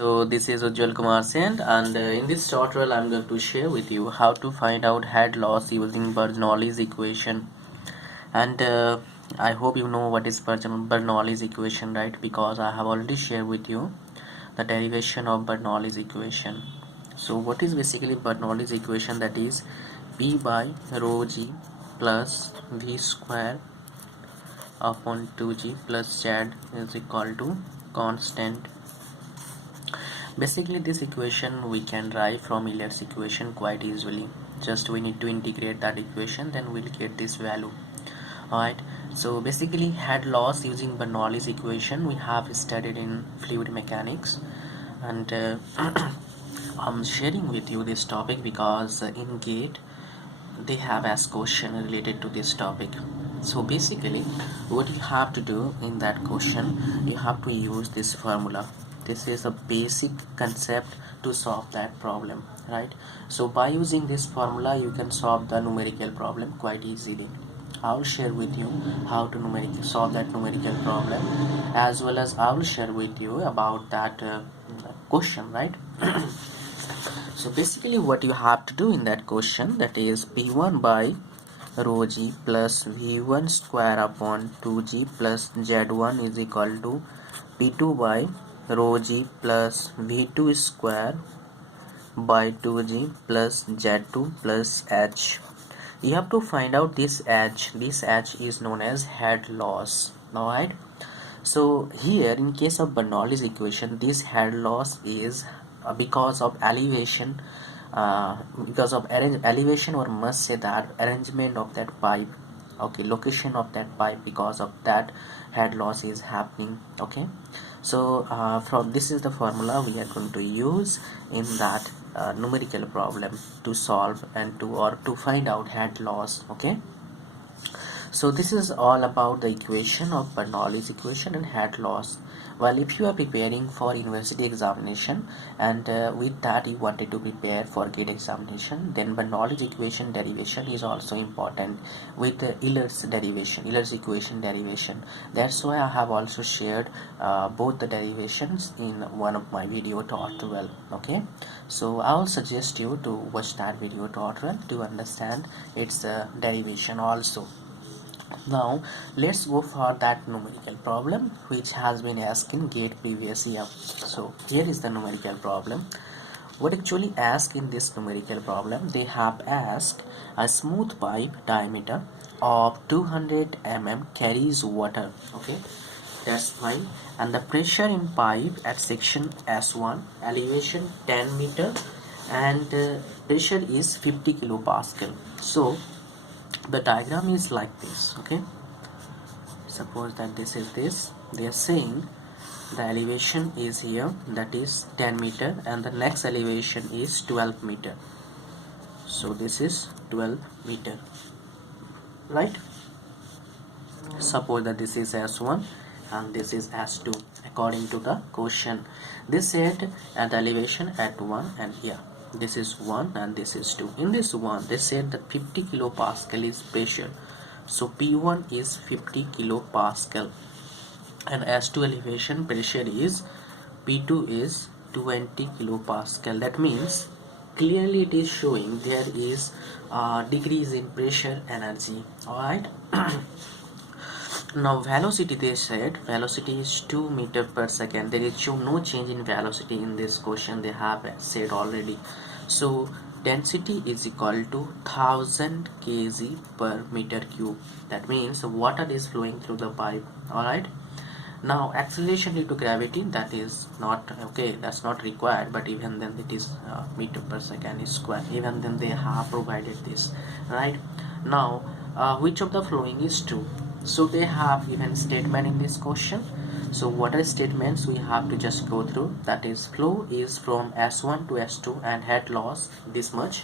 So this is Ujjwal Kumar Sen, and in this tutorial I'm going to share with you how to find out head loss using Bernoulli's equation. And I hope you know what is Bernoulli's equation, right? Because I have already shared with you the derivation of Bernoulli's equation. So what is basically Bernoulli's equation? That is P by rho g plus V square upon 2g plus z is equal to constant. Basically this equation we can derive from Euler's equation quite easily. Just we need to integrate that equation, then we'll get this value. Alright, so basically head loss using Bernoulli's equation we have studied in fluid mechanics, and I'm sharing with you this topic because in GATE they have asked question related to this topic. So basically what you have to do in that question, you have to use this formula. This is a basic concept to solve that problem, right? So by using this formula you can solve the numerical problem quite easily. I'll share with you how to numerically solve that numerical problem, as well as I will share with you about that question, right? So basically what you have to do in that question, that is P1 by rho g plus V1 square upon 2g plus Z1 is equal to P2 by rho g plus V2 square by 2g plus Z2 plus h. You have to find out this h. This h is known as head loss. Alright, so here in case of Bernoulli's equation, this head loss is because of elevation, elevation, or must say that arrangement of that pipe, okay, location of that pipe, because of that head loss is happening. Okay, so from this is the formula we are going to use in that numerical problem to solve and to find out head loss. Okay, so this is all about the equation of Bernoulli's equation and head loss. Well, if you are preparing for university examination, and with that you wanted to prepare for GATE examination, then Bernoulli's equation derivation is also important with Euler's derivation, Euler's equation derivation. That's why I have also shared both the derivations in one of my video tutorial. Okay, so I will suggest you to watch that video tutorial to understand its derivation also. Now let's go for that numerical problem which has been asked in GATE previous year. So here is the numerical problem. What actually asked in this numerical problem, they have asked a smooth pipe diameter of 200 mm carries water. Okay, that's fine, and the pressure in pipe at section S1, elevation 10 meter, and pressure is 50 kilopascal. So the diagram is like this. Okay, suppose that this is this. They are saying the elevation is here, that is 10 meter, and the next elevation is 12 meter. So this is 12 meter, right? Suppose that this is S1 and this is S2 according to the question. They said at the elevation at 1, and here this is 1 and this is 2. In this one they said that 50 kilopascal is pressure, so P1 is 50 kilopascal, and S2 elevation pressure is P2 is 20 kilopascal. That means clearly it is showing there is decrease in pressure energy. Alright. Now velocity, they said velocity is 2 meter per second. There is no change in velocity in this question, they have said already. So density is equal to 1000 kg per meter cube. That means water is flowing through the pipe. Alright, now acceleration due to gravity, that is not okay, that's not required, but even then it is meter per second is square. Even then they have provided this, right? Now which of the flowing is true? So they have given statement in this question. So what are statements we have to just go through? That is, flow is from S1 to S2 and head loss this much.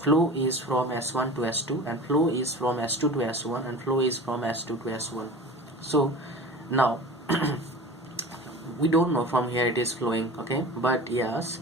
Flow is from S1 to S2, and flow is from S2 to S1, and flow is from S2 to S1. So now we don't know from here it is flowing. Okay, but yes,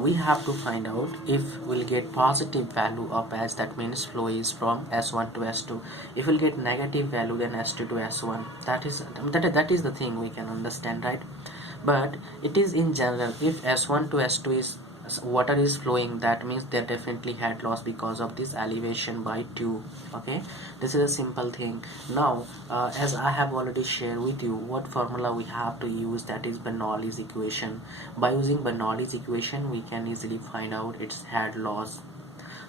we have to find out if we'll get positive value of S, that means flow is from S1 to S2. If we'll get negative value, then S2 to S1. That is the thing we can understand, right? but it is in general. If S1 to S2 is water is flowing, that means they definitely had loss because of this elevation by 2. Okay, this is a simple thing. Now as I have already shared with you what formula we have to use, that is Bernoulli's equation. By using Bernoulli's equation we can easily find out its head loss.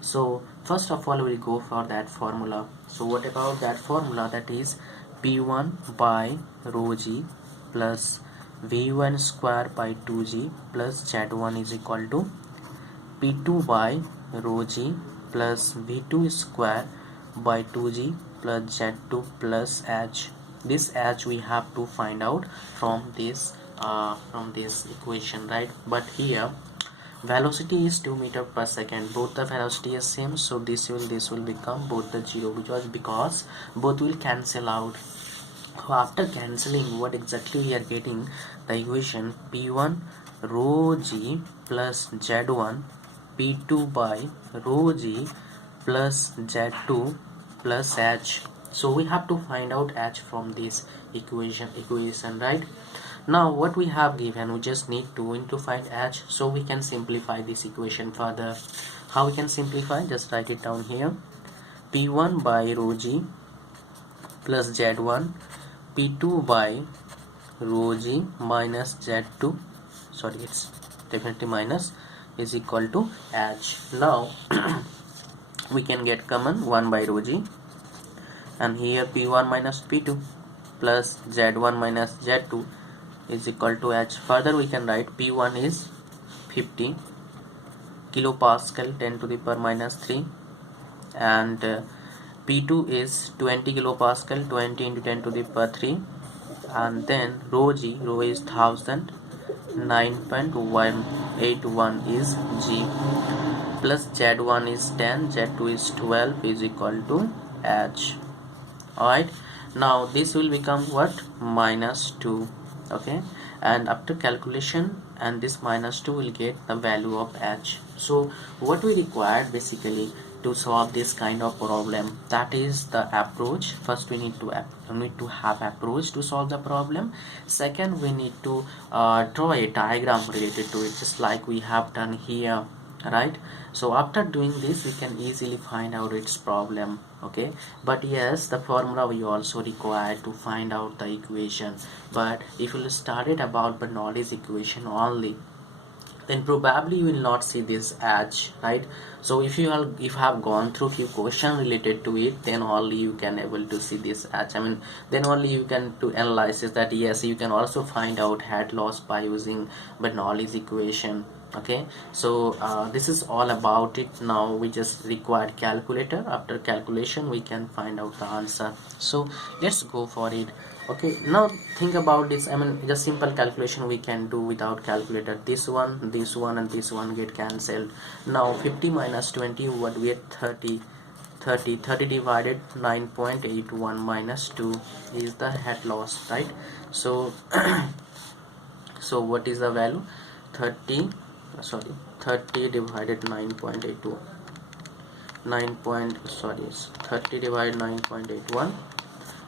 So first of all we'll go for that formula. So what about that formula? That is P1 by rho g plus V1 square by 2g plus Z1 is equal to P2 by rho g plus V2 square by 2g plus Z2 plus h. This h we have to find out from this equation, right? But here velocity is 2 meter per second, both the velocity is same, so this will become both the 0, because both will cancel out. So after cancelling, what exactly we are getting? The equation P1 rho g plus Z1 P2 by rho g plus Z2 plus h. So we have to find out h from this equation, right? Now what we have given, we just need to find h, so we can simplify this equation further. How we can simplify? Just write it down here. P1 by rho g plus Z1 P2 by rho g minus Z2, sorry, it's definitely minus, is equal to h. Now we can get common 1 by rho g, and here P1 minus P2 plus Z1 minus Z2 is equal to h. Further we can write P1 is 50 kilopascal 10 to the power minus 3, and P2 is 20 kilopascal 20 into 10 to the power 3, and then rho g, rho is 1000, 9.181 is g, plus Z1 is 10, Z2 is 12 is equal to h. Alright, now this will become what? Minus 2. Okay, and after calculation, and this minus 2 will get the value of h. So what we require basically to solve this kind of problem, that is the approach. First we need to have approach to solve the problem. Second, we need to draw a diagram related to it, just like we have done here, right? So after doing this we can easily find out its problem. Okay, but yes, the formula we also require to find out the equation. But if you started about Bernoulli's equation only, then probably you will not see this h, right? So if you have gone through few questions related to it, then only you can able to see this h. I mean, then only you can to analyze that yes, you can also find out head loss by using Bernoulli's equation. Okay, so this is all about it. Now we just require calculator. After calculation we can find out the answer, so let's go for it. Okay, now think about this. I mean, just simple calculation we can do without calculator. This one and this one get cancelled. Now 50 minus 20, what we get? 30. 30 divided 9.81 minus 2 is the head loss, right? So so what is the value? 30 divided 9.82, 30 divided 9.81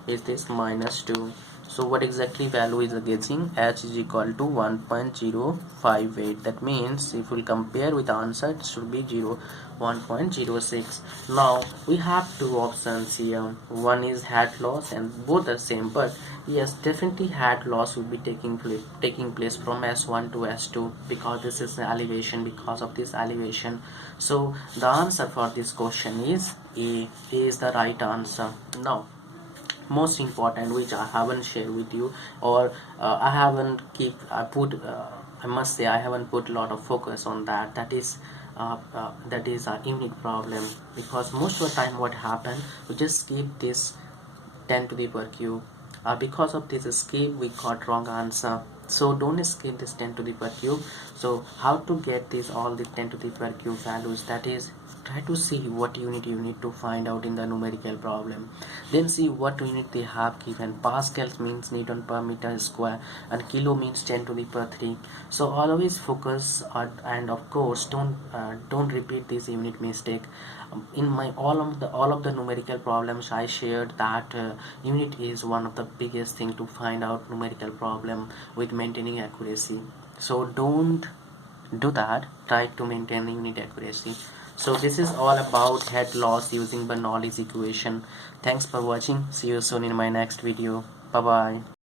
is this minus 2. So what exactly value is getting? H is equal to 1.058. that means if we compare with the answer, it should be 1.06. now we have two options here. One is head loss, and both are same, but yes, definitely head loss will be taking place from S1 to S2, because this is the elevation, because of this elevation. So the answer for this question is A. A is the right answer. Now most important, which I haven't shared with you, or I haven't I must say I haven't put a lot of focus on that. That is a unique problem, because most of the time what happened, we just skip this 10 to the power cube. Because of this skip we got wrong answer. So don't skip this 10 to the power cube. So how to get this all the 10 to the power cube values? That is try to see what unit you need to find out in the numerical problem, then see what unit they have given. Pascals means newton per meter square, and kilo means 10 to the power 3. So always focus on, and of course don't repeat this unit mistake. In my all of the numerical problems I shared that unit is one of the biggest thing to find out numerical problem with maintaining accuracy. So don't do that, try to maintain unit accuracy. So this is all about head loss using Bernoulli's equation. Thanks for watching, see you soon in my next video. Bye bye.